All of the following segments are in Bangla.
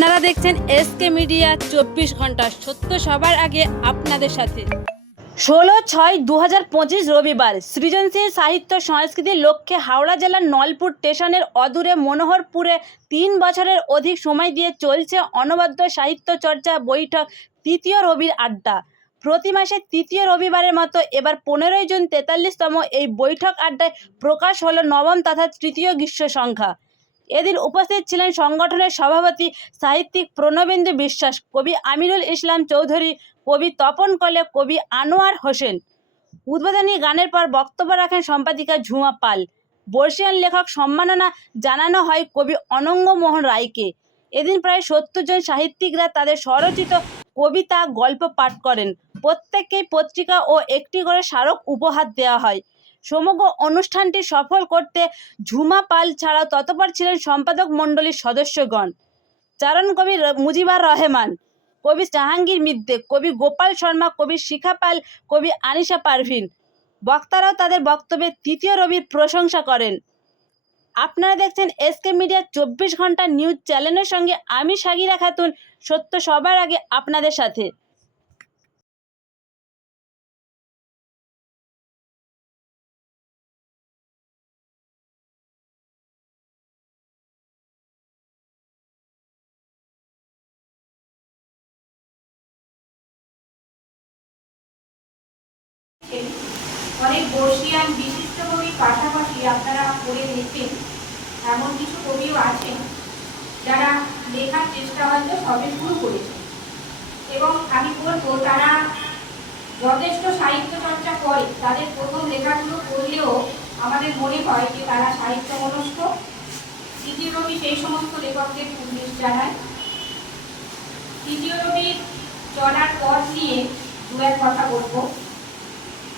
আপনারা দেখছেন এসকে মিডিয়া চব্বিশ ঘণ্টা। সত্য সবার আগে আপনাদের সাথে। ষোলো ছয় দু হাজার পঁচিশ রবিবার সৃজনশীল সাহিত্য সংস্কৃতির লক্ষ্যে হাওড়া জেলার নলপুর স্টেশনের অদূরে মনোহরপুরে তিন বছরের অধিক সময় দিয়ে চলছে অনবদ্য সাহিত্য চর্চা বৈঠক তৃতীয় রবির আড্ডা। প্রতি মাসের তৃতীয় রবিবারের মতো এবার পনেরোই জুন তেতাল্লিশতম এই বৈঠক আড্ডায় প্রকাশ হলো নবম তথা তৃতীয় গ্রীষ্ম সংখ্যা। এদিন উপস্থিত ছিলেন সংগঠনের সভাপতি সাহিত্যিক প্রণবেন্দু বিশ্বাস, কবি আমিরুল ইসলাম চৌধুরী, কবি তপন কলে, কবি আনোয়ার হোসেন। উদ্বোধনী গানের পর বক্তব্য রাখেন সম্পাদিকা ঝুমা পাল। বর্ষিয়ান লেখক সম্মাননা জানানো হয় কবি অনঙ্গমোহন রায়কে। এদিন প্রায় সত্তর জন সাহিত্যিকরা তাদের স্বরচিত কবিতা, গল্প পাঠ করেন। প্রত্যেককেই পত্রিকা ও একটি করে স্মারক উপহার দেওয়া হয়। সমগ্র অনুষ্ঠানটি সফল করতে ঝুমা পাল ছাড়াও ততপর ছিলেন সম্পাদক মণ্ডলীর সদস্যগণ। চারণ কবি মুজিবার রহমান, কবি জাহাঙ্গীর মিদ্দে, কবি গোপাল শর্মা, কবি শিখা পাল, কবি আনিশা পারভিন। বক্তারাও তাদের বক্তব্যে তৃতীয় রবির প্রশংসা করেন। আপনারা দেখছেন এসকে মিডিয়া চব্বিশ ঘণ্টা নিউজ চ্যানেলের সঙ্গে আমি সাগিরা খাতুন। সত্য সবার আগে আপনাদের সাথে। অনেক বর্ষিয়ান বিশিষ্ট কবির পাশাপাশি আপনারা পড়ে দেখবেন এমন কিছু কবিও আছেন যারা লেখার চেষ্টা হয়তো সবে শুরু করেছে এবং আমি বলব, তারা যথেষ্ট সাহিত্য চর্চা করে, তাদের প্রথম লেখাগুলো পড়লেও আমাদের মনে হয় যে তারা সাহিত্য মনস্ক তৃতীয় রবি সেই সমস্ত লেখকদের পুলিশ জানায়। তৃতীয় রবির চলার পথ নিয়ে দু এক কথা বলব তৃতীয় রবির চলার পথ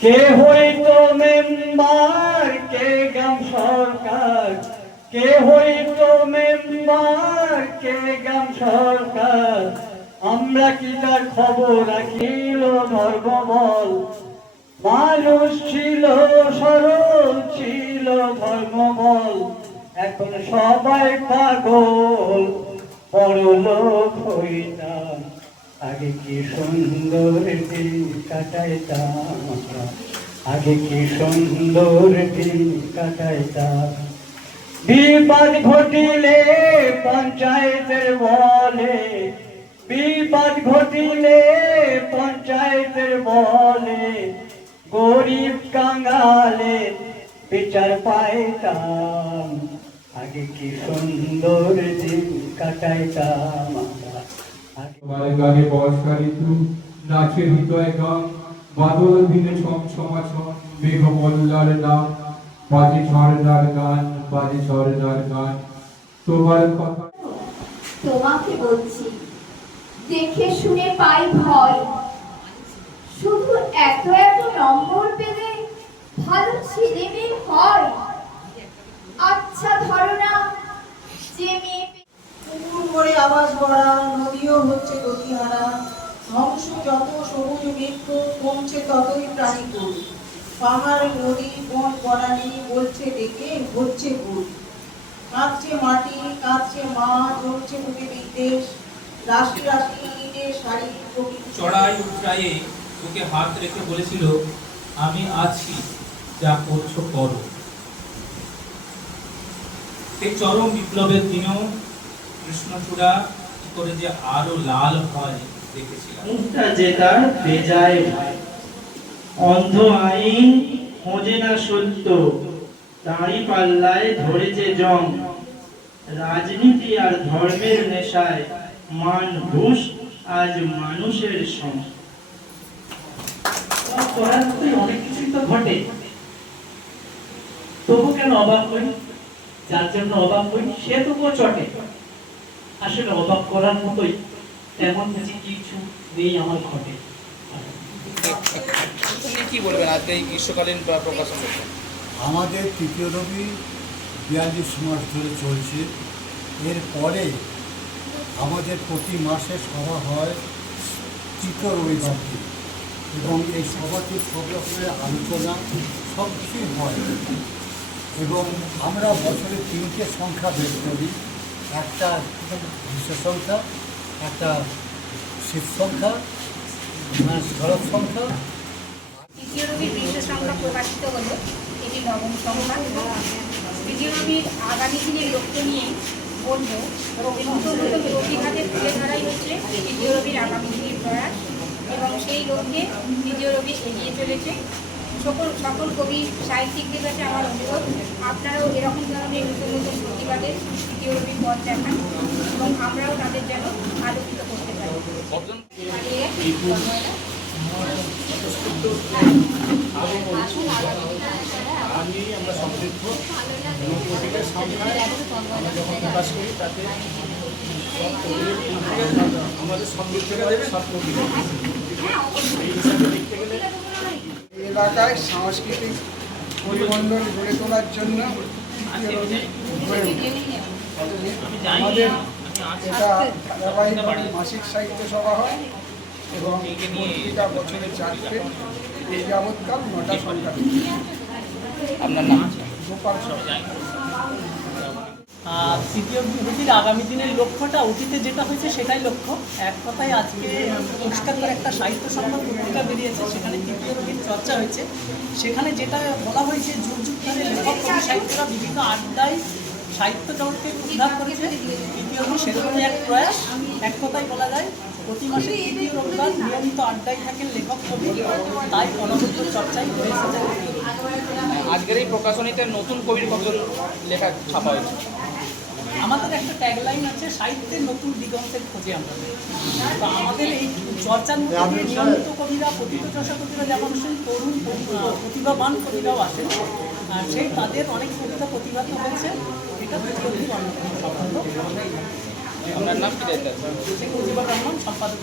কে হইতো মেম্বার, কে গাম সরকার? কে হইতো মেম্বার, কে গাম সরকার? আমরা কি তার খবর রাখিল ধর্মবল? মানুষ ছিল, সরল ছিল ধর্মবল। এখন সবাই পাগল বড় লোক হইতাম। আগে কি সুন্দর দিন কাটাইতাম। আগে কি সুন্দর দিন কাটাইতাম? বিপদ ঘটিলে পঞ্চায়েতের বলে বিপদ ঘটিলে পঞ্চায়েতের বলে, গরিব কাঙ্গালে বিচার পাইতাম। আগে কি সুন্দর দিন কাটাইতাম আমরা? গায়ে গায়ে বর্ষা ঋতু নাচে হৃদয় গান বাদল দিনে সব সমাচন মেঘ মল্লার নাম বাজে ঝর্ণার গান বাজে ঝর্ণার গান। তোমার কথা তোমাকে বলছি দেখে শুনে পাই ভয়। শুধু এত এত নম্বর পেলে ভালো ছেলে মেয়ে হয়। আচ্ছা ধরো না যে মেয়ে পুকুর করে আবাস ভরা নদীও হচ্ছে গতিহারা ধ্বংস যত সবুজ বৃক্ষ, কমছে ততই প্রাণী প্রাণীকুল পাহাড়, নদী, বন, বনানি, বলছে ডেকে হচ্ছে ভুল কাঁদছে মাটি, কাঁদছে মা ঝরছে বুকে বিদ্বেষ রাশি রাশি ইটের শাড়ি চড়াই ওকে হাত রেখে বলেছিল, আমি আছি, যা করছ করো। এই চরম বিপ্লবের দিনেও কৃষ্ণচূড়া করে যে আরও লাল হয় দেখেছিলাম। মুখটা যে তার বেজায় অন্ধ আইন খোঁজে না সত্য দাড়ি পাল্লায় ধরেছে জং। রাজনীতি আর ধর্মের নেশায় মান ঘুষ আজ মানুষের অনেক কিছুই তো ঘটে। তবু কেন অবাক হই? যার জন্য অবাক হই সে তবুও চটে। আসলে অবাক করার মতোই তেমন কিছু কিছু নেই আমার ঘটে আপনি কি বলবেন আজকে এই গ্রীষ্মকালীন বা প্রকাশন করছেন আমাদের তৃতীয় রবি বিয়াল্লিশ মাস ধরে চলছে। এরপরে আমাদের প্রতি মাসে সভা হয় তৃতীয় রবিবার দিন। এবং এই সভাতে সব রকমের আলোচনা সব কিছুই হয়। এবং আমরা বছরে তিনটে সংখ্যা বের করি। একটা বিশেষ সংখ্যা, একটা শীত সংখ্যা মানে সংখ্যা। তৃতীয় রবির বিশ্ব সংখ্যা প্রকাশিত হলো, এটি নবম সংখ্যা। তৃতীয় রবির আগামী দিনের লক্ষ্য নিয়ে বলব নতুন নতুন প্রতিভাদের তুলে ধরাই হচ্ছে তৃতীয় রবির আগামী দিনের প্রয়াস। এবং সেই লক্ষ্যে তৃতীয় রবি এগিয়ে চলেছে। সকল সকল কবি, সাহিত্যিকদের কাছে আমার অনুরোধ আপনারাও এরকম ধরনের নতুন নতুন প্রতিবাদের রবির পথ দেখান এবং আমরাও তাদের যেন আলোকিত করতে পারি। কতজন? আমি আমরা সম্পৃক্ত যখন প্রকাশ করি তাতে সব আমাদের সম্পৃক্ত করে সব কবি এই হিসাবে দেখতে গেলে এলাকায় সাংস্কৃতিক পরিমণ্ডল গড়ে তোলার জন্য ওঠে। আমাদের এটা ধারাবাহিক মাসিক সাহিত্য সভা হয় এবং পত্রিকা বছরে চারটে এই যাবৎকাল নটা সংখ্যা আপনার নাম? গোপাল সরকার তৃতীয় রবির আগামী দিনের লক্ষ্যটা অতীতে যেটা হয়েছে সেটাই লক্ষ্য। এক কথায় আজকে পরিষ্কার করে একটা সাহিত্য সংবাদ পত্রিকা বেরিয়েছে, সেখানে তৃতীয় রবির চর্চা হয়েছে। সেখানে যেটা বলা হয়েছে, যুগ যুগ ধরে লেখক সাহিত্যরা বিভিন্ন আড্ডায় সাহিত্য জগৎকে উদ্ধার করেছে। তৃতীয় সেরকমই এক প্রয়াস। এক কথায় বলা যায়, প্রতি মাসে তৃতীয় রবিবার নিয়মিত আড্ডায় থাকেন লেখক, কবি। তাই অনবদ্য চর্চাই হয়ে এসেছে। আজকের এই প্রকাশনীতে নতুন কবির কতজন লেখা ছাপা হয়েছে। আমাদের একটা ট্যাগলাইন আছে সাহিত্যের নতুন দিগন্তের খোঁজে আমরা তো আমাদের এই চর্চার মধ্যে দিয়ে নিয়মিত কবিরা প্রতিভাচর্চা কবিরা যেমন সেই তরুণ প্রতিভা- প্রতিভাবান কবিরাও আসেন আর সেই তাদের অনেক কবিতা প্রতিভাত হয়েছে। এটা অন্যতম সাফল্য আপনার নাম কি সম্পাদক